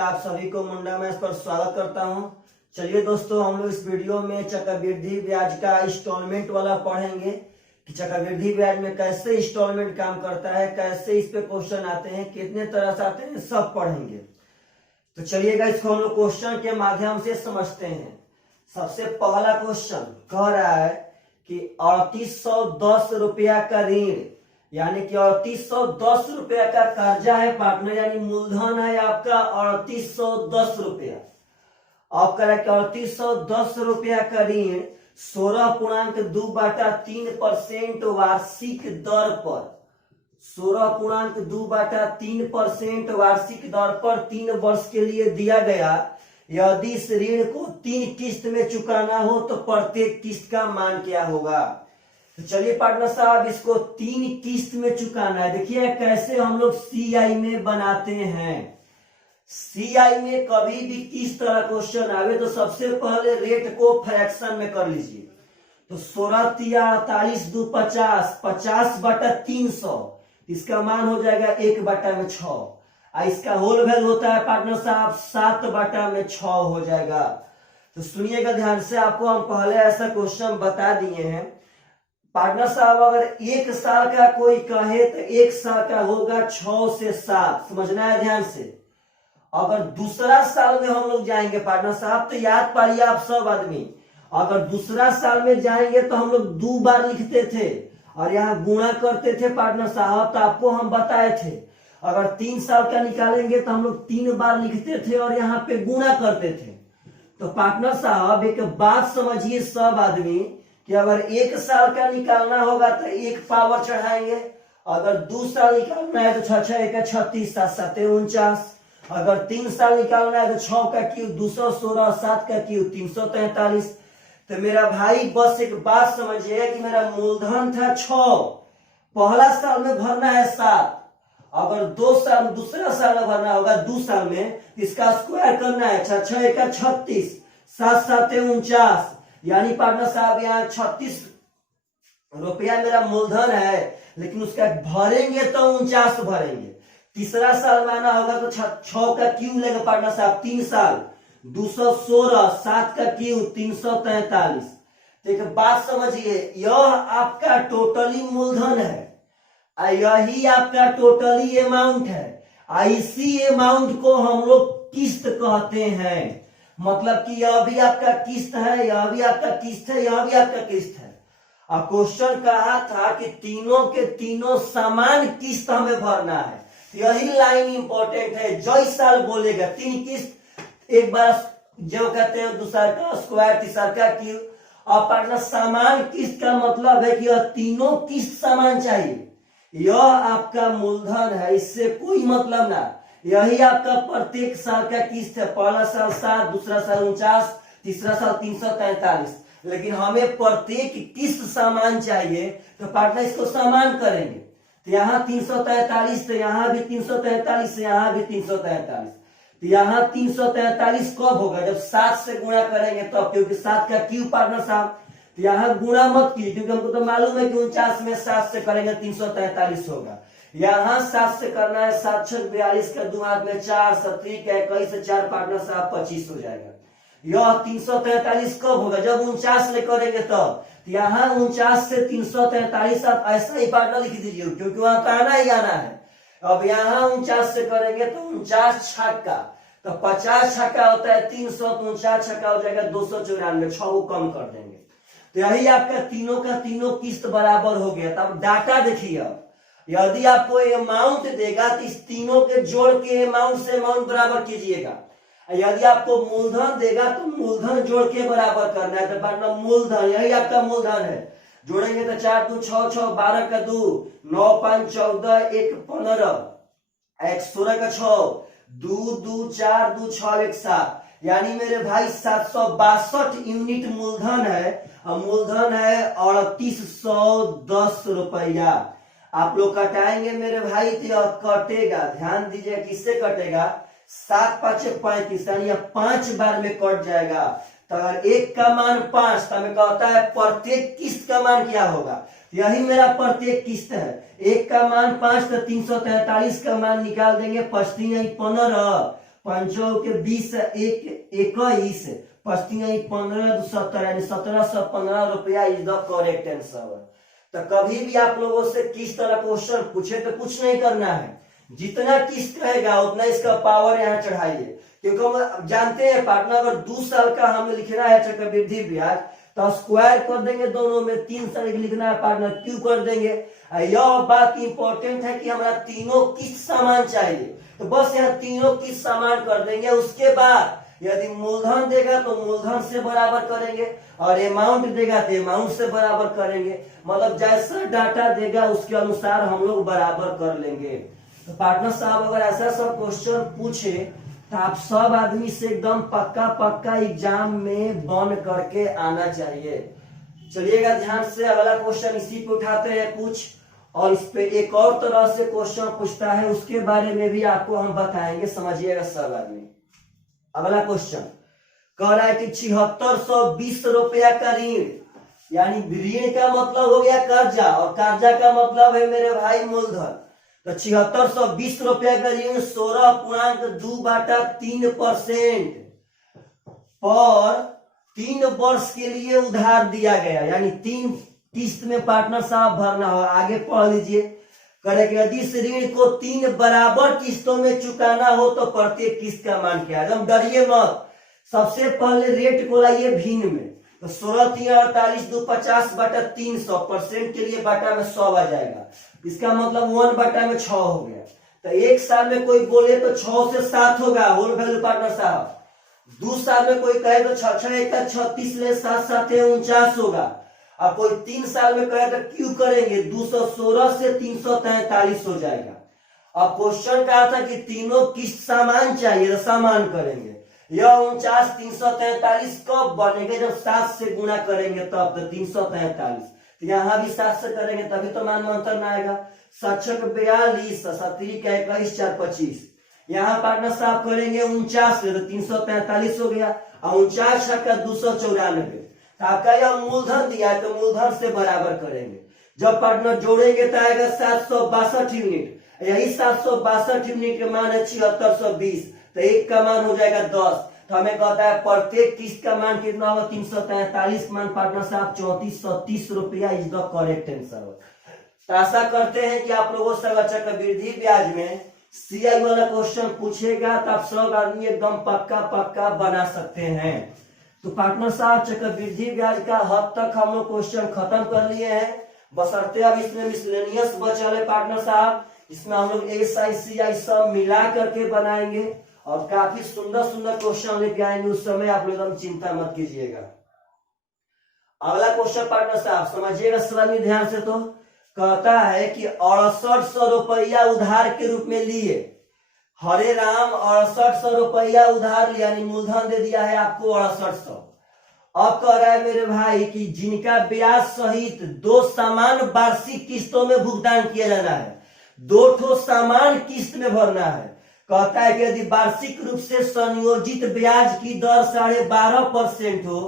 आप सभी को मुंडा मैथ्स पर स्वागत करता हूं। चलिए दोस्तों, हम लोग इस वीडियो में चक्रवृद्धि ब्याज का इंस्टॉलमेंट वाला पढ़ेंगे कि चक्रवृद्धि ब्याज में कैसे इंस्टॉलमेंट काम करता है, कैसे इस पे क्वेश्चन आते हैं, कितने तरह से आते हैं, सब पढ़ेंगे। तो चलिएगा, इसको हम लोग क्वेश्चन के माध्यम से समझते हैं। सबसे पहला क्वेश्चन कह रहा है कि 3810 रुपया का ऋण, यानी कि 3810 रुपया का कर्जा है पार्टनर, यानी मूलधन है आपका 3810 रुपया। अब कह रहा है कि 3810 रुपया का ऋण 16.2/3% वार्षिक दर पर 16.2/3% वार्षिक दर पर 3 वर्ष के लिए दिया गया। यदि इस ऋण को 3 किस्त में चुकाना हो तो प्रत्येक किस्त का मान क्या होगा। तो चलिए पार्टनर साहब, इसको 3 किस्त में चुकाना है। देखिए कैसे हम लोग सीआई में बनाते हैं। सीआई में कभी भी किस तरह क्वेश्चन आवे तो सबसे पहले रेट को फ्रैक्शन में कर लीजिए। तो 16×3=48, 50/300, इसका मान हो जाएगा 1/6। इसका होल वैल्यू होता है पार्टनर साहब 7/6 हो जाएगा। तो सुनिएगा ध्यान से, आपको हम पहले ऐसा क्वेश्चन बता दिए हैं पार्टनर साहब। अगर 1 साल का कोई कहे तो 1 साल का होगा 6 से 7, समझना है ध्यान से। अगर दूसरा साल में हम लोग जाएंगे पार्टनर साहब, तो याद पाइए आप सब आदमी, अगर दूसरा साल में जाएंगे तो हम लोग 2 बार लिखते थे और यहाँ गुणा करते थे पार्टनर साहब। तो आपको हम बताए थे अगर 3 साल का निकालेंगे तो हम लोग 3 बार लिखते थे और यहाँ पे गुणा करते थे। तो पार्टनर साहब एक बात समझिए सब आदमी, कि अगर 1 साल का निकालना होगा तो 1 पावर चढ़ाएंगे। अगर 2 साल निकालना है तो 6 6 1 36, 7 7 49। अगर 3 साल निकालना है तो 6 का क्यूब 216, 7 का क्यूब 343। तो मेरा भाई बस एक बात समझिएगा कि मेरा मूलधन था 6, पहला साल में भरना है 7। अगर 2 साल दूसरा साल में भरना होगा 2 साल में, इसका स्क्वायर करना है 6 6 1 36, 7 7 49, यानी पार्टनर साहब यहाँ 36 रुपया मेरा मूलधन है, लेकिन उसका भरेंगे तो 49 भरेंगे। तीसरा साल में आना होगा तो 6 का क्यूब लेगा पार्टनर साहब 3 साल 216, 7 का क्यूब 343। तो एक बात समझिए, यह आपका टोटली मूलधन है, यही आपका टोटली अमाउंट है। इसी अमाउंट को हम लोग किस्त कहते हैं। मतलब कि यह भी आपका किस्त है, यह भी आपका किस्त है, यह भी आपका किस्त है। अब क्वेश्चन कहा था कि तीनों के तीनों समान किस्त हमें भरना है। यही लाइन इंपॉर्टेंट है। जो इस साल बोलेगा 3 किस्त, एक बार जो कहते हैं दूसरा का स्क्वायर, तीसरा का क्यूब। और पार्टनर समान किस्त का मतलब है कि यह तीनों किस्त समान चाहिए। यह आपका मूलधन है, इससे कोई मतलब ना। यही आपका प्रत्येक साल का किस्त है। पहला साल 7, दूसरा साल 49, तीसरा साल 343। लेकिन हमें प्रत्येक किस्त समान चाहिए, तो पार्टनर इसको समान करेंगे। तो यहाँ 343, तो यहाँ भी 343, यहाँ भी 343। तो यहाँ 343 कब होगा? जब 7 से गुणा करेंगे तब, क्योंकि 7 का क्यूब पार्टनर साहब। तो यहाँ गुणा मत कीजिए, क्योंकि हमको तो मालूम है कि 49 में 7 से करेंगे 343 होगा। यहाँ 7 से करना है, 7 6 42 का 2 हाथ में 4, 7 21 से 4 पार्टनर साहब 25 हो जाएगा। यह 343 कब होगा? जब 49 ले करेंगे तब। तो यहाँ 49 से 343 आप ऐसा ही पार्टनर लिख दीजिए, क्योंकि वहां तो आना ही आना है। अब यहाँ 49 से करेंगे तो 49 छक्का, तो 50 छक्का होता है 300, तो 49 छक्का हो जाएगा 294, 6 को कम कर देंगे। तो यही आपका तीनों का तीनों किस्त बराबर हो गया। तब डाटा देखिए, अब यदि आपको अमाउंट देगा तो इस तीनों के जोड़ के अमाउंट से अमाउंट बराबर कीजिएगा। यदि आपको मूलधन देगा तो मूलधन जोड़ के बराबर करना है। तो पार्टनर मूलधन, यही आपका मूलधन है। जोड़ेंगे तो 4 2 6 6, 12 का 2, 9 5 14, 1 15, 1 16 का 6, 2 2 4 2 6 1 7, यानी मेरे भाई 762 यूनिट मूलधन है। और मूलधन है 3810 रुपया। आप लोग कटाएंगे मेरे भाई तो कटेगा, ध्यान दीजिए किससे कटेगा? 7 5 35, यानी 5 बार में कट जाएगा। तो अगर 1 का मान 5, तो हमें कहता है प्रत्येक किस्त का मान क्या होगा? यही मेरा प्रत्येक किस्त है। 1 का मान 5, तो 343 का मान निकाल देंगे। 5 3 15, पंचों के 20 एक 21 पस्तियां 15 17 यानी 1715 रुपया इज द करेक्ट आंसर। तो कभी भी आप लोगों से किस तरह क्वेश्चन पूछे तो कुछ नहीं करना है, जितना किस्त कहेगा उतना इसका पावर यहाँ चढ़ाइए, क्योंकि हम जानते हैं पार्टनर अगर 2 साल का हमें लिखना है चक्रवृद्धि ब्याज तो स्क्वायर कर देंगे, दोनों में 3 साल लिखना है पार्टनर क्यू कर देंगे। यह बात इंपॉर्टेंट है कि हमारा तीनों किस्त समान चाहिए, तो बस यहाँ तीनों किस्त समान कर देंगे। उसके बाद यदि मूलधन देगा तो मूलधन से बराबर करेंगे और अमाउंट देगा तो अमाउंट से बराबर करेंगे, मतलब जैसा डाटा देगा उसके अनुसार हम लोग बराबर कर लेंगे। तो पार्टनर साहब अगर ऐसा सब क्वेश्चन पूछे तो आप सब आदमी से एकदम पक्का एग्जाम में बन करके आना चाहिए। चलिएगा ध्यान से, अगला क्वेश्चन इसी पे उठाते हैं कुछ, और इस पे एक और तरह से क्वेश्चन पूछता है, उसके बारे में भी आपको हम बताएंगे, समझिएगा सब आदमी। अगला क्वेश्चन कह रहा है कि 7620 रुपया का ऋण, यानी ऋण का मतलब हो गया कर्जा और कर्जा का मतलब है मेरे भाई मूलधन। तो 7620 रुपया का ऋण 16.2/3% पर 3 वर्ष के लिए उधार दिया गया, यानी 3 किस्त में पार्टनर साहब भरना हो। आगे पढ़ लीजिए, करें यदि इस ऋण को 3 बराबर किस्तों में चुकाना हो तो प्रत्येक किस्त का मान क्या है। एकदम डरिए मत, सबसे पहले रेट को लाइए भिन्न में, तो 16×3=50/300% के लिए बाटा में 100 आ जाएगा, इसका मतलब 1/6 हो गया। तो एक साल में कोई बोले तो 6 से 7 होगा होल वैल्यू पार्टनर साहब। 2 साल में कोई कहे तो 6×6=36 ले 7×7=49 होगा। अब कोई 3 साल में कहे तो क्यों करेंगे, 216 से 343 हो जाएगा। अब क्वेश्चन कहा था कि तीनों किस्त समान चाहिए तो समान करेंगे। यह 49,343 कब बनेगा, जब 7 से गुणा करेंगे तब, तो 343। तो यहाँ भी 7 से करेंगे तभी तो मान में अंतर में आएगा। 7×6=42, 7×3=21, 4×25। यहाँ पार्टनर साहब करेंगे 49 से तो 343 हो गया, और 49×294। तो आपका यह मूलधन दिया है तो मूलधन से बराबर करेंगे। जब पार्टनर जोड़ेंगे तो आएगा 762 यूनिट, यही 762 यूनिट का मान है 7620, तो एक का मान हो जाएगा 10। तो हमें कहता है प्रत्येक किस्त का मान कितना होगा, 343 मान पार्टनर साहब 3430 रुपया इज द करेक्ट आंसर। तो आशा करते हैं कि आप लोगों से चक्रवृद्धि ब्याज में सीआई वाला क्वेश्चन पूछेगा तो आप सब आदमी एकदम पक्का बना सकते हैं। तो पार्टनर साहब चक्रवृद्धि ब्याज का हद तक हम लोग क्वेश्चन खत्म कर लिए हैं, बशर्ते अब इसमें मिसलेनियस बचा है पार्टनर साहब, इसमें हम लोग एसआई सीआई सब मिला करके बनाएंगे और काफी सुंदर क्वेश्चन लेके आएंगे। उस समय आप लोग एकदम चिंता मत कीजिएगा। अगला क्वेश्चन पार्टनर साहब समझिएगा सवाल ध्यान से, तो कहता है कि 6800 रुपया उधार के रूप में लिए हरे राम, 6800 रुपया उधार लिया, यानी मूलधन दे दिया है आपको 6800। अब कह रहा है मेरे भाई कि जिनका ब्याज सहित 2 समान वार्षिक किस्तों में भुगतान किया जाना है, 2 समान किस्त में भरना है। कहता है कि यदि वार्षिक रूप से संयोजित ब्याज की दर 12.5% हो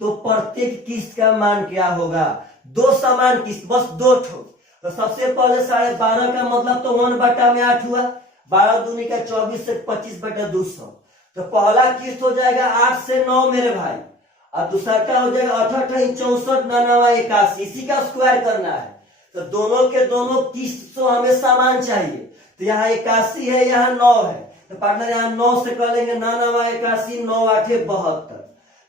तो प्रत्येक किस्त का मान क्या होगा। 2 समान किस्त, बस 2 ठो। तो सबसे पहले 12.5 का मतलब तो 1/8 हुआ, 12×2 = 24 से 25/200। तो पहला किस्त हो जाएगा 8 से 9 मेरे भाई, और दूसरा का हो जाएगा 8×8 = 64, 9×9 = 81, इसी का स्क्वायर करना है। तो दोनों के दोनों किस्त तो हमें समान चाहिए, तो यहाँ 81 है, यहाँ 9 है, तो पार्टनर यहाँ 9 से कर लेंगे, 9×9 = 81, 9×8 = 72।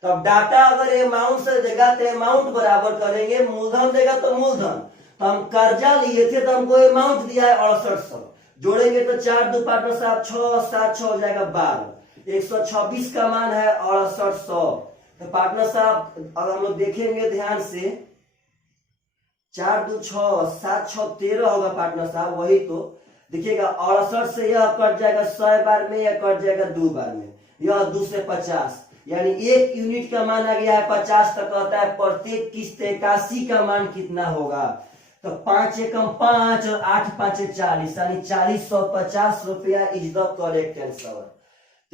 तो अब डाटा अगर अमाउंट से देगा तो अमाउंट बराबर करेंगे, मूलधन देगा तो मूलधन। तो हम कर्जा लिए थे तो हमको अमाउंट दिया है 6800, जोड़ेंगे तो 4×2 पार्टनर साहब 6, 7 6 हो जाएगा 12, 126 का मान है 6800। तो पार्टनर साहब अब हम लोग देखेंगे ध्यान से, 4×2 6, 7 6 13 होगा पार्टनर साहब, वही तो देखिएगा 68 से यह कट जाएगा 100 बार में, यह कट जाएगा 2 बार में, यह 2 से 50, यानी 1 यूनिट का मान आ गया है 50। तक कहता है प्रत्येक किस्त 81 का मान कितना होगा। तो 5 एकम 5 और 8 5 40, यानी 4050 रुपया इज द करेक्ट आंसर।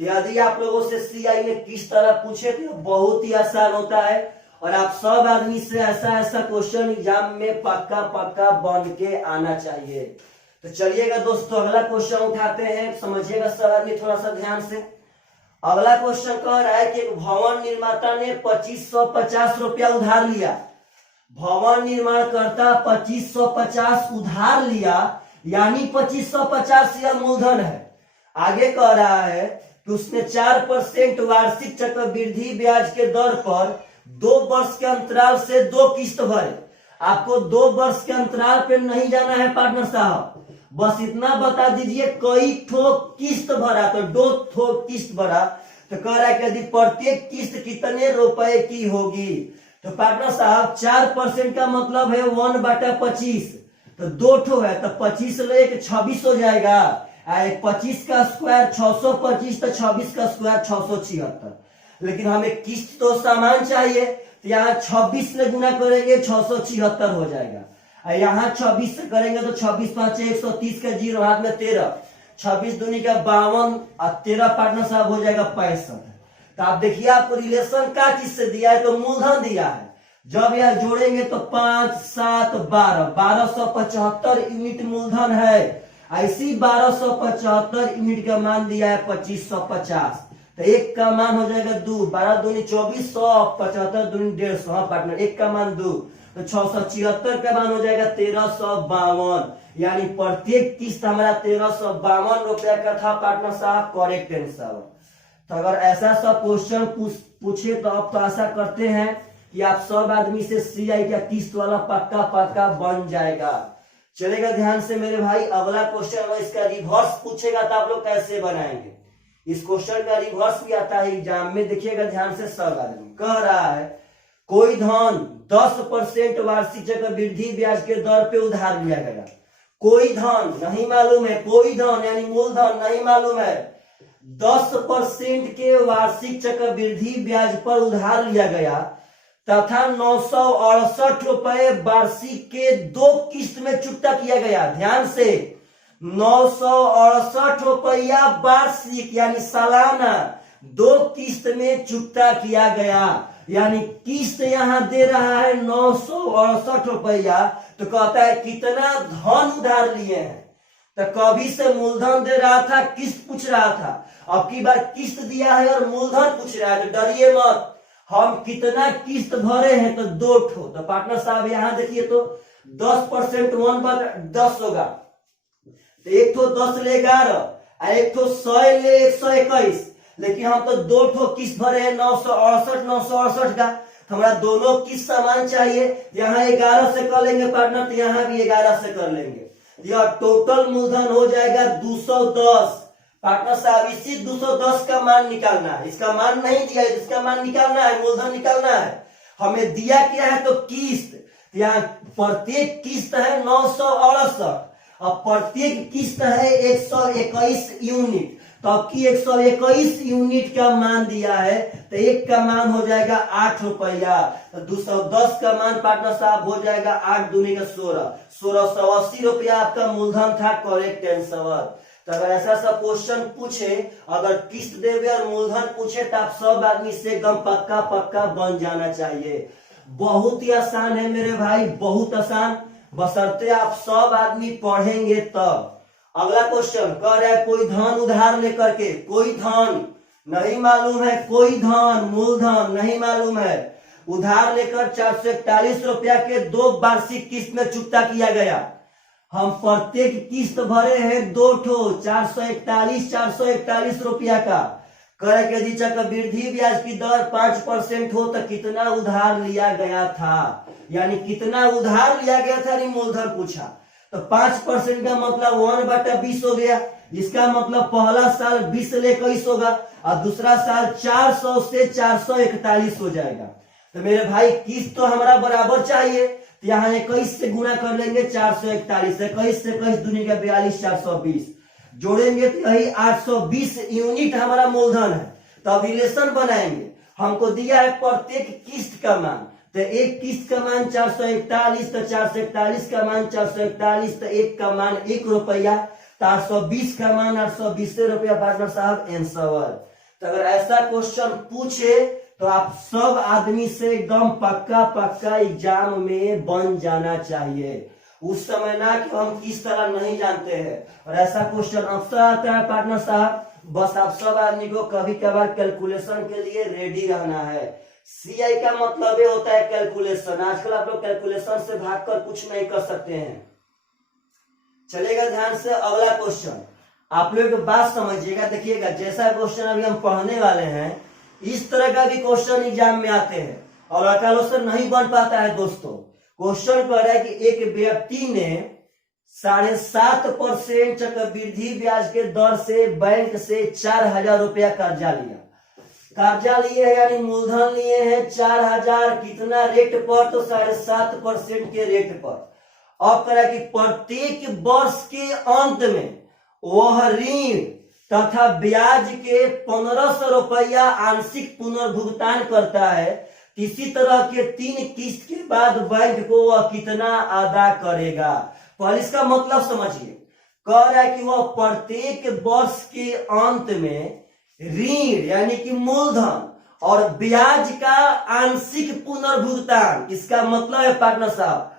तो यदि आप लोगों से सीआई में किस तरह पूछे तो बहुत ही आसान होता है, और आप सब आदमी से ऐसा क्वेश्चन एग्जाम में पक्का बन के आना चाहिए। तो चलिएगा दोस्तों अगला क्वेश्चन उठाते हैं, समझिएगा सब आदमी थोड़ा सा ध्यान से। अगला क्वेश्चन कह रहा है कि एक भवन निर्माता ने 2550 रुपया उधार लिया। भवन निर्माणकर्ता 2550 उधार लिया, यानी 2550 यह मूलधन है। आगे कह रहा है कि उसने 4% वार्षिक चक्रवृद्धि ब्याज के दर पर 2 वर्ष के अंतराल से 2 किस्त भरे। आपको 2 वर्ष के अंतराल पे नहीं जाना है पार्टनर साहब, बस इतना बता दीजिए कई ठोक किस्त भरा, तो 2 ठोक किस्त भरा। तो कह रहा है कि यदि प्रत्येक किस्त कितने रुपए की होगी, तो पार्टनर साहब 4% का मतलब है 1/25, तो 2 ठो है तो 25 ले 26 हो जाएगा। 25 का स्क्वायर 625, तो 26 का स्क्वायर 676। लेकिन हमें किस्त तो सामान चाहिए, तो यहाँ 26 से गुना करेंगे 676 हो जाएगा। यहाँ 26 से करेंगे तो 26 5 130 का जीरो हाथ में 13, 26 दूनी का 52 और 13 पार्टनर साहब हो जाएगा 65। तो आप देखिए आपको रिलेशन का चीज से दिया है, तो मूलधन दिया है। जब यह जोड़ेंगे तो 5 7 12 1275 यूनिट मूलधन है। ऐसी 1275 यूनिट का मान दिया है 2550, तो एक का मान हो जाएगा 2, 12 दूनी 24, 100 75 दूनी 150। हाँ पार्टनर, एक का मान 2, तो 676 का मान हो जाएगा 1352, यानी प्रत्येक किस्त हमारा 1352 रुपया का था पार्टनर साहब। Correct answer. तो अगर ऐसा सब क्वेश्चन पूछे तो आप तो आशा करते हैं कि आप सब आदमी से CI का किस्त वाला पक्का पक्का बन जाएगा। चलेगा ध्यान से मेरे भाई। अगला क्वेश्चन अगर इसका रिवर्स पूछेगा तो आप लोग कैसे बनाएंगे। इस क्वेश्चन का रिवर्स भी आता है एग्जाम में, देखिएगा ध्यान से। सब आदमी कह रहा है कोई धन 10% वार्षिक चक्रवृद्धि ब्याज के दर पे उधार लिया गया। कोई धन नहीं मालूम है, कोई धन यानी मूलधन नहीं मालूम है, 10% के वार्षिक चक्रवृद्धि ब्याज पर उधार लिया गया तथा 968 रुपए वार्षिक के 2 किस्त में चुकता किया गया। ध्यान से, 968 रुपया वार्षिक यानी सालाना 2 किस्त में चुकता किया गया, यानी किस्त यहाँ दे रहा है 968 रुपया। तो कहता है कितना धन उधार लिए हैं। तो कभी से मूलधन दे रहा था, किस्त पूछ रहा था, अब की बार किस्त दिया है और मूलधन पूछ रहा है। तो डरिए मत, हम कितना किस्त भरे हैं तो 2 ठो। तो पार्टनर साहब यहाँ देखिए तो 10% 1/10 होगा, तो एक ठो 10 ले 11, एक ठो 100 ले 121, लेकिन हम तो 2 ठो किस्त भरे हैं 968 का। हमारा दोनों किस्त सामान चाहिए। यहाँ 11 से कर लेंगे पार्टनर, तो यहाँ भी 11 से कर लेंगे। यह टोटल मूलधन हो जाएगा 210। पार्टनर साहब इसी 210 का मान निकालना है, इसका मान नहीं दिया है, इसका मान निकालना है, मूलधन निकालना है। हमें दिया क्या है तो किस्त, यहाँ प्रत्येक किस्त है 968 और प्रत्येक किस्त है 121 यूनिट। तो अब की 121 यूनिट का मान दिया है, तो एक का मान हो जाएगा 8 रुपया। तो 210 का मान पार्टनर साहब हो जाएगा 8 दूनी का 16, 1680 रुपया आपका मूलधन था। Correct answer. तो अगर ऐसा सब क्वेश्चन पूछे, अगर किस्त देवे और मूलधन पूछे, तो आप सब आदमी से एकदम पक्का पक्का बन जाना चाहिए। बहुत ही आसान है मेरे भाई, बहुत आसान, बशर्ते आप सब आदमी पढ़ेंगे तब। अगला क्वेश्चन कह रहा है कोई धन उधार लेकर के, कोई धन नहीं मालूम है, कोई धन मूलधन नहीं मालूम है, उधार लेकर 441 रुपया के 2 वार्षिक किस्त में चुकता किया गया। हम प्रत्येक किस्त भरे हैं 2 ठो 441 रुपया का। कर के यदि चक्रवृद्धि ब्याज की दर 5% हो तो कितना उधार लिया गया था, यानी कितना उधार लिया गया था, मूलधन पूछा। तो 5% का मतलब 1/20 हो गया। इसका मतलब पहला साल 20 से 21 होगा और दूसरा साल 400 से 441 हो जाएगा। तो मेरे भाई किस्त तो हमारा बराबर चाहिए, तो यहाँ 21 से गुना कर लेंगे 441, 21 से 21 दूनी का 42, 420 जोड़ेंगे तो यही 820 यूनिट हमारा मूलधन है। तो अब रिलेशन बनाएंगे। हमको दिया है प्रत्येक किस्त का मान, तो एक किस्त का मान 441, तो 441 का मान 441, तो एक का मान 1 रुपया, तो 820 का मान 820 रुपया पार्टनर साहब आंसर। तो अगर ऐसा क्वेश्चन पूछे तो आप सब आदमी से एकदम पक्का पक्का एग्जाम में बन जाना चाहिए। उस समय ना कि हम किस तरह नहीं जानते हैं। और ऐसा क्वेश्चन अक्सर आता है पार्टनर साहब, बस आप सब आदमी को कभी कभार कैलकुलेशन के लिए रेडी रहना है। सीआई का मतलब ये होता है कैलकुलेशन। आजकल आप लोग कैलकुलेशन से भागकर कुछ नहीं कर सकते हैं। चलेगा ध्यान से। अगला क्वेश्चन आप लोग एक बात समझिएगा, देखिएगा जैसा क्वेश्चन अभी हम पढ़ने वाले हैं इस तरह का भी क्वेश्चन एग्जाम में आते हैं और अकालोशन नहीं बन पाता है दोस्तों। क्वेश्चन कह रहा है कि एक व्यक्ति ने 7.5% चक्रवृद्धि ब्याज के दर से बैंक से 4,000 रुपया कर्जा लिया। कर्जा लिए है यानी मूलधन लिए हैं 4,000, कितना रेट पर? तो 7.5% के रेट पर। अब कह रहा है कि प्रत्येक वर्ष के अंत में वह ऋण तथा ब्याज के 1,500 रुपया आंशिक पुनर्भुगतान करता है। इसी तरह के 3 किस्त के बाद बैंक को वह कितना अदा करेगा? पहले इसका मतलब समझिए। कह रहा है कि वह प्रत्येक वर्ष के अंत में ऋण यानी कि मूलधन और ब्याज का आंशिक पुनर्भुगतान। इसका मतलब है पार्टनर साहब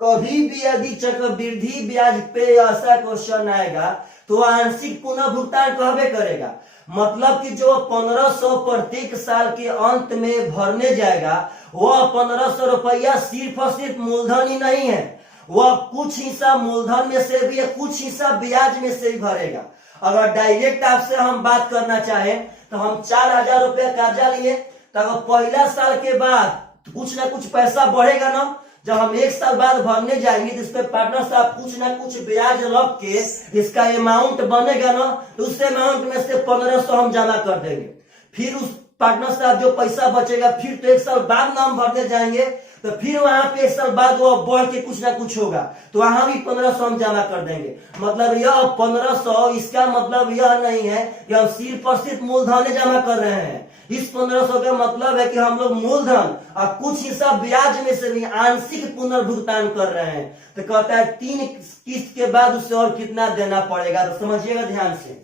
कभी भी यदि चक्रवृद्धि ब्याज पे ऐसा क्वेश्चन आएगा तो आंशिक पुनः भुगतान कहबे करेगा। मतलब कि जो 1,500 प्रत्येक साल के अंत में भरने जाएगा वह 1,500 रुपया सिर्फ और सिर्फ मूलधन ही नहीं है, वह कुछ हिस्सा मूलधन में से भी कुछ हिस्सा ब्याज में से ही भरेगा। अगर डायरेक्ट आपसे हम बात करना चाहें तो हम 4,000 रुपया कर्जा लिए तो अगर पहला साल के बाद कुछ ना कुछ पैसा बढ़ेगा ना, जब हम 1 साल बाद भरने जाएंगे तो इस पे पार्टनर साहब कुछ ना कुछ ब्याज लग के इसका अमाउंट बनेगा ना, तो उस अमाउंट में से 1,500 हम जमा कर देंगे। फिर उस पार्टनर साहब जो पैसा बचेगा फिर तो 1 साल बाद ना हम भरने जाएंगे तो फिर वहां पे 1 साल बाद वो बढ़ के कुछ ना कुछ होगा तो वहां भी 1,500 हम जमा कर देंगे। मतलब यह 1,500 इसका मतलब यह नहीं है कि हम सिर्फ और सिर्फ मूलधन जमा कर रहे हैं। इस 1,500 का मतलब है कि हम लोग मूलधन और कुछ हिस्सा ब्याज में से भी आंशिक पुनर्भुगतान कर रहे हैं। तो कहता है 3 किस्त के बाद उसे और कितना देना पड़ेगा। तो समझिएगा ध्यान से,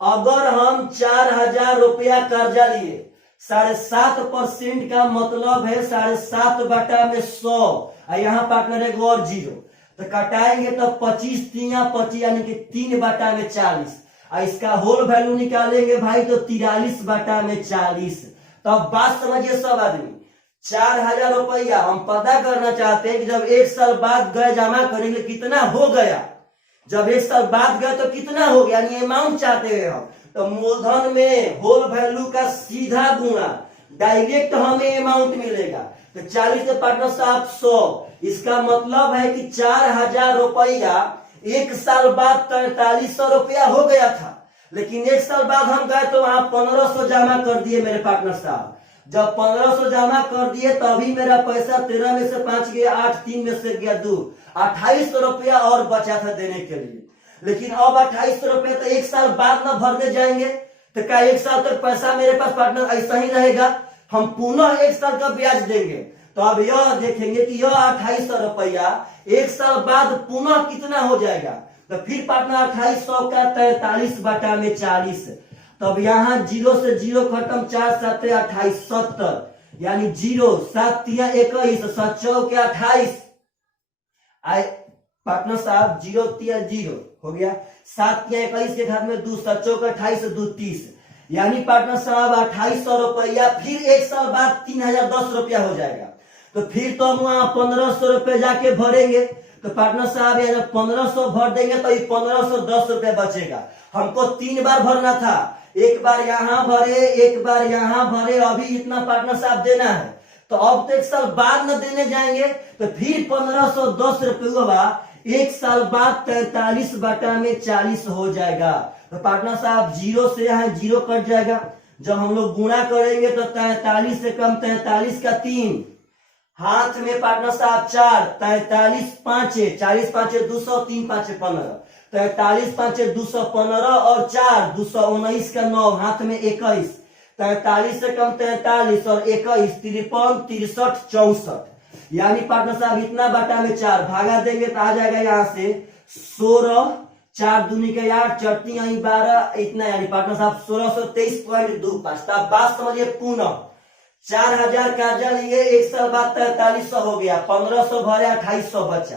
अगर हम 4,000 रुपया कर्जा लिए 7.5% का मतलब है 7/100 यहाँ पार्टनर है और 0 तो कटाएंगे तो 25 यानी कि 3/40। इसका होल वैल्यू निकालेंगे भाई तो 43/40। तो अब बात समझिए सब आदमी, 4,000 रुपया हम पता करना चाहते हैं कि जब 1 साल बाद गए जमा करेंगे कितना हो गया, जब 1 साल बाद गए तो कितना हो गया यानी अमाउंट चाहते हैं हम। तो मूलधन में होल वैल्यू का सीधा गुणा डायरेक्ट हमें अमाउंट मिलेगा। तो 40 से पार्टनर साहब 100, इसका मतलब है कि 4,000 रुपया 1 साल बाद 4300 रुपया हो गया था, लेकिन 1 साल बाद हम गए तो वहां 1,500 जमा कर दिए मेरे पार्टनर साहब। जब 1,500 जमा कर दिए तभी मेरा पैसा 13 में से 5 गया 8, 3 में से गया 2, 2,800 रुपया और बचा था देने के लिए। लेकिन अब 2,800 रुपया तो 1 साल बाद ना भरने जाएंगे तो क्या 1 साल तक पैसा मेरे पास पार्टनर ऐसा ही रहेगा? हम पुनः 1 साल का ब्याज देंगे। तो अब यह देखेंगे कि यह 2,800 रुपया 1 साल बाद पुनः कितना हो जाएगा। तो फिर पार्टनर 2,800 का 43/40। तब यहाँ 0 से 0 खत्म, 4 7 28 70 यानी 0 7 3 21 7 4 28 पार्टनर साहब 0 3 0 हो गया, 7 3 21 के घर में 2 7 4 28 2 30 यानी पार्टनर साहब 2,800 रुपया फिर 1 साल बाद 3,010 रुपया हो जाएगा। तो फिर तो हम वहां 1,500 रुपये जाके भरेंगे तो पार्टनर साहब यहाँ 1,500 भर देंगे तो 1,510 रुपये बचेगा। हमको 3 बार भरना था, 1 बार यहाँ भरे 1 बार यहाँ भरे, अभी इतना पार्टनर साहब देना है। तो अब तो 1 साल बाद न देने जाएंगे तो फिर 1,510 रुपया 1 साल बाद 43/40 हो जाएगा। तो पार्टनर साहब 0 से यहाँ 0 कट जाएगा। जब हम लोग गुणा करेंगे तो 43 से कम 43 का 3, हाथ में पार्टनर साहब 4, 43 5 40 5 200 3 5 15, 43 5 215 और 4 219 का 9, हाथ में 21, 43 से कम 43 और 21 53 63 64 यानी पार्टनर साहब इतना बटा में 4 भागा देंगे तो आ जाएगा यहाँ से 16, 4 दूनी के 8 चटनी 12 इतना यानी पार्टनर साहब 1623.25। तब बात समझिए पुनः 4,000 कर्जा लिए 1 साल बाद 4300 हो गया, 1,500 भरे 2,800 बचा,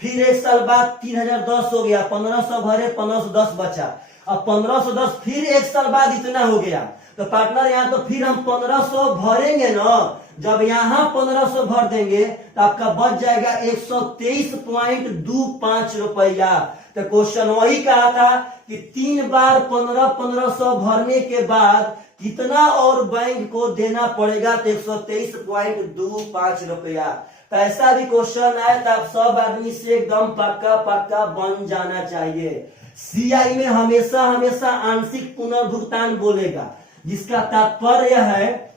फिर एक साल बाद 3010 हो गया, 1500 भरे, 1510 बचा। अब 1510 फिर एक साल बाद इतना हो गया, तो पार्टनर यहाँ तो फिर हम 1500 भरेंगे ना। जब यहाँ 1500 भर देंगे तो आपका बच जाएगा 123.25 रुपया। तो क्वेश्चन वही कहा था कि 3 बार 1500 भरने के बाद कितना और बैंक को देना पड़ेगा, तो 123.25 रुपया। तो ऐसा भी क्वेश्चन आए तो आप सब आदमी से एकदम पक्का पक्का बन जाना चाहिए। सीआई में हमेशा हमेशा आंशिक पुनर्भुगतान बोलेगा, जिसका तात्पर्य है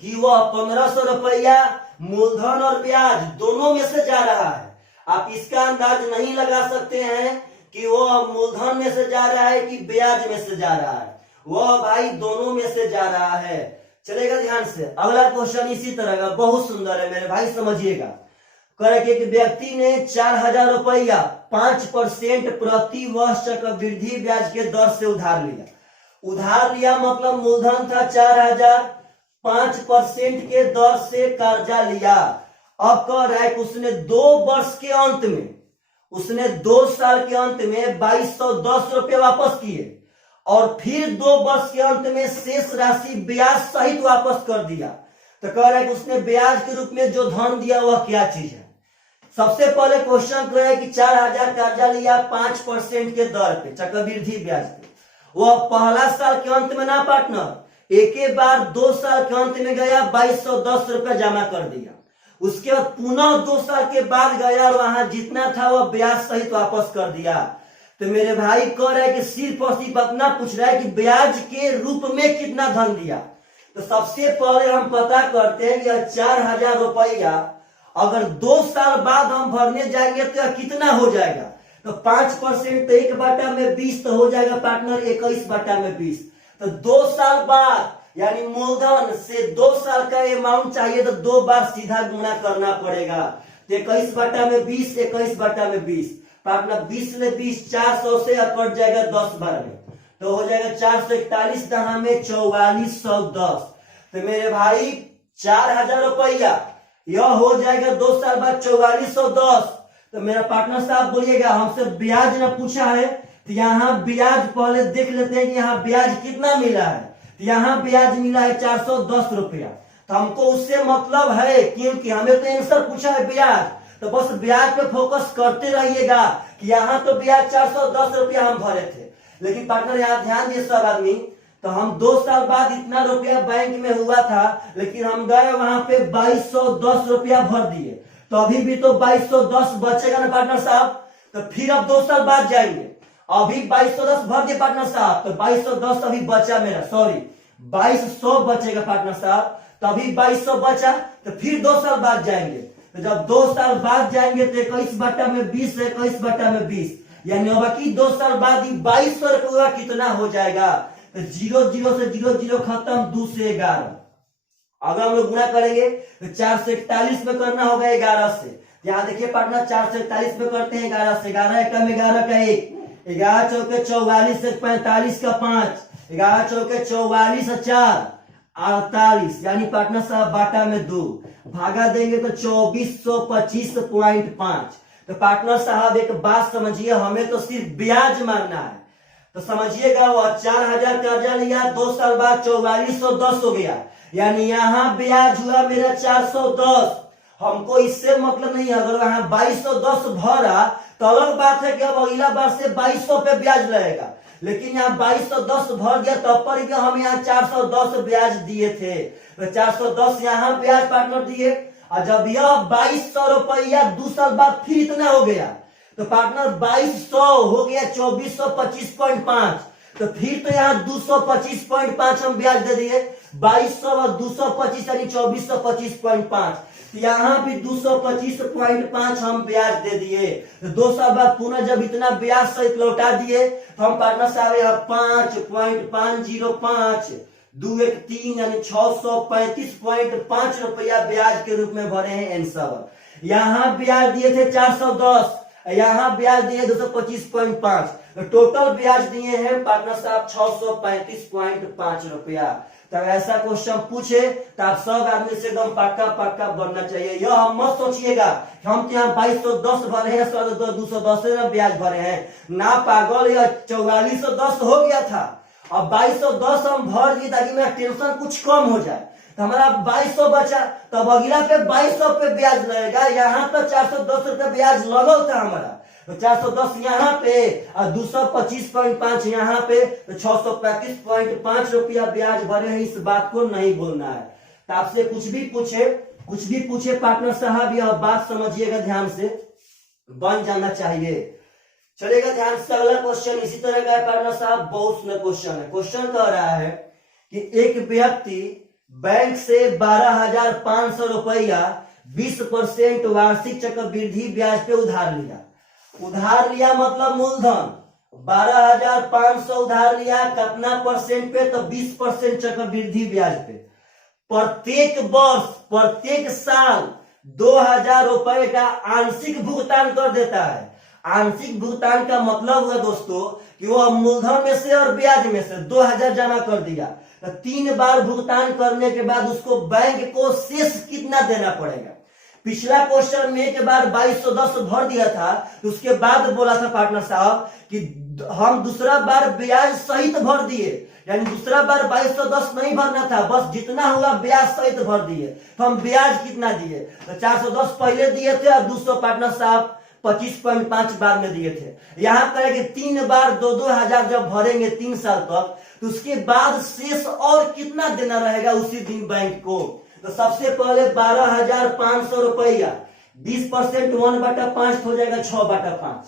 कि वह 1500 रुपया मूलधन और ब्याज दोनों में से जा रहा है। आप इसका अंदाज नहीं लगा सकते हैं कि वह मूलधन में से जा रहा है कि ब्याज में से जा रहा है, वह भाई दोनों में से जा रहा है। चलेगा ध्यान से। अगला क्वेश्चन इसी तरह का बहुत सुंदर है मेरे भाई, समझिएगा। करें कि व्यक्ति ने 4000 रुपया 5% प्रति वर्ष चक्रवृद्धि ब्याज के दर से उधार लिया। उधार लिया मतलब मूलधन था 4000, 5% के दर से कर्जा लिया। अब कह रहा है कि उसने 2 वर्ष के अंत में, उसने 2 साल के अंत में 2210 रुपये वापस किए और फिर 2 वर्ष के अंत में शेष राशि ब्याज सहित वापस कर दिया। तो कह रहा है कि उसने ब्याज के रूप में जो धन दिया वह क्या चीज है। सबसे पहले क्वेश्चन कर रहा है कि 4000 कर्जा लिया 5% के दर पे चक्रवृद्धि ब्याज पे। वह पहला साल के अंत में ना पार्टनर, एक ही बार 2 साल के अंत में गया 2210 रुपया जमा कर दिया। उसके बाद पुनः 2 साल के बाद गया और वहां जितना था वह ब्याज सहित वापस कर दिया। तो मेरे भाई कह रहा है कि सिर्फ और सिर्फ अपना पूछ रहा है कि ब्याज के रूप में कितना धन दिया। तो सबसे पहले हम पता करते हैं कि 4000 रुपया अगर 2 साल बाद हम भरने जाएंगे तो यह कितना हो जाएगा। तो 5% तो 1/20 तो हो जाएगा पार्टनर 21/20। तो 2 साल बाद यानी मूलधन से 2 साल का अमाउंट चाहिए तो 2 बार सीधा गुणा करना पड़ेगा। तो 21/20, 21/20 पार्टनर 20 में 20 400 से कट जाएगा 10 बार में, तो हो जाएगा 441 दहा में 4410। तो मेरे भाई 4000 रुपया यह हो जाएगा 2 साल बाद 4410। तो मेरा पार्टनर साहब बोलिएगा हमसे ब्याज न पूछा है, तो यहाँ ब्याज पहले देख लेते हैं कि यहाँ ब्याज कितना मिला है। तो यहाँ ब्याज मिला है 410 रुपया। तो हमको उससे मतलब है क्योंकि हमें तो आंसर पूछा है ब्याज, तो बस ब्याज पे फोकस करते रहिएगा कि यहाँ तो ब्याज 410 रुपया हम भरे थे। लेकिन पार्टनर यहाँ ध्यान दिए सब आदमी, तो हम 2 साल बाद इतना रुपया बैंक में हुआ था, लेकिन हम गए वहां पे 2210 रुपया भर दिए, तो अभी भी तो 2210 बचेगा ना पार्टनर साहब। तो फिर अब 2 साल बाद जाएंगे, अभी 2210 भर दिए पार्टनर साहब, तो 2210 अभी बचा मेरा, सॉरी 2200 बचेगा पार्टनर साहब। तो अभी 2200 बचा, तो फिर 2 साल बाद जाएंगे। तो जब 2 साल बाद जाएंगे तो 21/20 से 21/20 यानी बाकी 2 साल बाद 2200 रुपया कितना हो जाएगा। तो 0 से 0 खत्म, 2 से 11। अगर हम लोग गुणा करेंगे तो 4 से 41 में करना होगा 11 से। यहाँ देखिए पार्टनर 4 से 41 में करते हैं 11 से, 11 एकम 11 का 1, 11 चौके 44 से 45 का 5, 11 चौके 44 4 48 यानी पार्टनर साहब बाटा में 2 भागा देंगे तो 2425.5। तो पार्टनर साहब एक बात समझिए, हमें तो सिर्फ ब्याज मारना है। तो समझिएगा वह 4000 कर्जा लिया, 2 साल बाद 4410 हो गया, यानी यहाँ ब्याज हुआ मेरा 410। हमको इससे मतलब नहीं है, अगर वहां 2210 भरा तो अलग बात है कि अब अगला बार से 2200 पे ब्याज लगेगा, लेकिन यहाँ 2210 भर गया तब पर भी हम यहाँ 410 ब्याज दिए थे। तो 410 यहाँ ब्याज पार्टनर दिए, और जब यह 2200 रुपया 2 साल बाद फिर इतना हो गया, तो पार्टनर 2200 हो गया 2425.5। तो फिर तो यहाँ 225.5 हम ब्याज दे दिए, 2200 और 225 यानी 2425.5। यहाँ भी 225.5 हम ब्याज दे दिए। तो 2 साल बाद पुनः जब इतना ब्याज सहित लौटा दिए तो हम पार्टनर साहब यहाँ 5.505 2 1 3 यानी 635.5 रुपया ब्याज के रूप में भरे हैं आंसर। यहाँ ब्याज दिए थे 410, यहाँ ब्याज दिए 225.5, तो टोटल ब्याज दिए हैं पार्टनर साहब 635.5 रुपया। तो ऐसा क्वेश्चन पूछे तो आप सब आदमी से एकदम पक्का पक्का बनना चाहिए। यह हम मत सोचिएगा हम तो यहाँ 2210 भरे हैं, 210 ब्याज भरे हैं, ना पागल, यह 4410 हो गया था। अब 2210 हम भर दिए ताकि मेरा टेंशन कुछ कम हो जाए, तो हमारा 2200 बचा, तब अगला पे 2200 पे ब्याज लगेगा। यहाँ तो 410 रुपये ब्याज लगल था हमारा, तो 410 यहाँ पे और 225.5 यहाँ पे, तो 635.5 रुपया ब्याज भरे हैं। इस बात को नहीं बोलना है। तो आपसे कुछ भी पूछे पार्टनर साहब, यह बात समझिएगा, ध्यान से बन जाना चाहिए। चलेगा ध्यान से। अगला क्वेश्चन इसी तरह का है पार्टनर साहब, बहुत सुंदर क्वेश्चन है। क्वेश्चन कह रहा है कि एक व्यक्ति बैंक से 12,500 रुपया 20% वार्षिक चक्रवृद्धि ब्याज पे उधार लिया मतलब मूलधन 12,500 उधार लिया, कितना परसेंट पे, तो 20% चक्रवृद्धि ब्याज पे। प्रत्येक वर्ष प्रत्येक साल 2,000 रुपए का आंशिक भुगतान कर देता है। आंशिक भुगतान का मतलब हुआ दोस्तों कि वो मूलधन में से और ब्याज में से 2,000 जमा कर दिया, तो 3 बार भुगतान करने के बाद उसको बैंक को शेष कितना देना पड़ेगा। पिछला क्वेश्चन में एक बार 2210 भर दिया था, तो उसके बाद बोला था पार्टनर साहब कि हम दूसरा बार ब्याज सहित भर दिए, यानी दूसरा बार 2210 नहीं भरना था, बस जितना हुआ ब्याज सहित भर दिए। तो हम ब्याज कितना दिए, तो 410 पहले दिए थे और 200 पार्टनर साहब 25.5 बाद में दिए थे। यहाँ करेंगे 3 बार 2,000 जब भरेंगे 3 साल तक, तो उसके बाद शेष और कितना देना रहेगा उसी दिन बैंक को। तो सबसे पहले 12,500 रुपया 20% 1/5 हो जाएगा 6/5।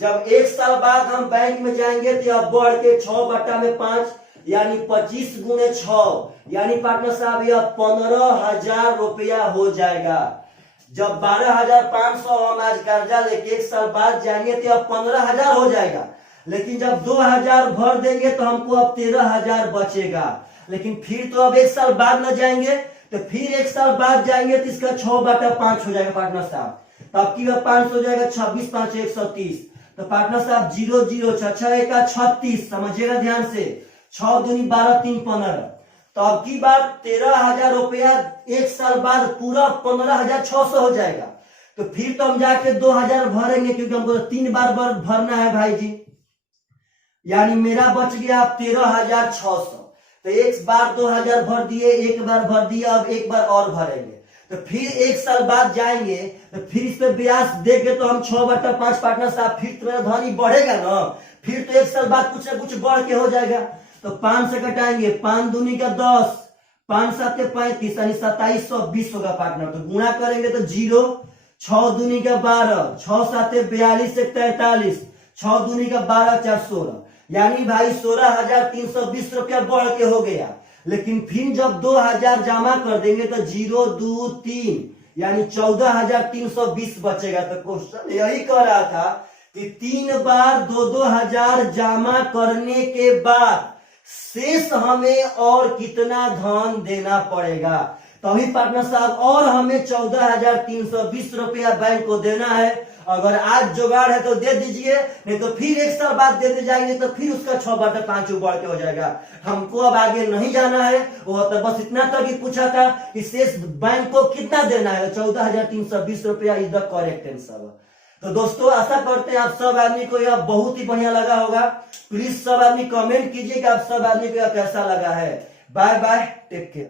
जब 1 साल बाद हम बैंक में जाएंगे तो अब बढ़ के 6/5 यानी 25 गुणे 6, यानी पार्टनर साहब यह 15,000 रुपया हो जाएगा। जब 12,500 हम आज कर्जा लेके 1 साल बाद जाएंगे तो अब 15,000 हो जाएगा, लेकिन जब 2,000 भर देंगे तो हमको अब 13,000 बचेगा। लेकिन फिर तो अब 1 साल बाद न जाएंगे, तो फिर 1 साल बाद जाएंगे तो इसका 6/5 हो जाएगा पार्टनर साहब। तो अब की 5 हो जाएगा, 26 5 130। तो पार्टनर साहब 0 0 6 1 36, समझिएगा ध्यान से, 6 दूनी 12 3 15। तो अब की बार 13,000 रुपया 1 साल बाद पूरा 15,600 हो जाएगा। तो फिर तो हम जाके 2,000 भरेंगे, क्योंकि हमको 3 बार भरना है भाई जी, यानी मेरा बच गया 13,600। तो एक बार 2,000 भर दिए, एक बार भर दिए, अब एक बार और भरेंगे। तो फिर 1 साल बाद जाएंगे तो फिर इस पे ब्याज देंगे, तो हम 6/5 पार्टनर साहब, फिर तो मेरा धन ही बढ़ेगा ना। फिर तो 1 साल बाद कुछ ना कुछ बढ़ के हो जाएगा। तो 5 से घटाएंगे, 5 दूनी का 10, 5 7 35 यानी 2720 होगा पार्टनर। तो गुणा करेंगे तो 0, 6 दूनी का 12, 6 7 42 से 43, 6 दूनी का 12 4 16, यानी भाई 16,320 रुपया बढ़ के हो गया। लेकिन फिर जब 2,000 जमा कर देंगे तो 0 2 3 यानी 14,320 बचेगा। तो क्वेश्चन यही कह रहा था कि 3 बार 2,000 जमा करने के बाद शेष हमें और कितना धन देना पड़ेगा। तभी पार्टनर साहब और हमें 14,320 रुपया बैंक को देना है। अगर आज जुगाड़ है तो दे दीजिए, नहीं तो फिर 1 साल बाद दे दी जाएंगे, तो फिर उसका 6/5 बढ़ के हो जाएगा। हमको अब आगे नहीं जाना है, वो तो बस इतना तक ही पूछा था कि शेष बैंक को कितना देना है। 14,320 रुपया इज द करेक्ट आंसर। तो दोस्तों आशा करते हैं आप सब आदमी को यह बहुत ही बढ़िया लगा होगा। प्लीज सब आदमी कमेंट कीजिए कि आप सब आदमी को यह कैसा लगा है। Bye bye, take care.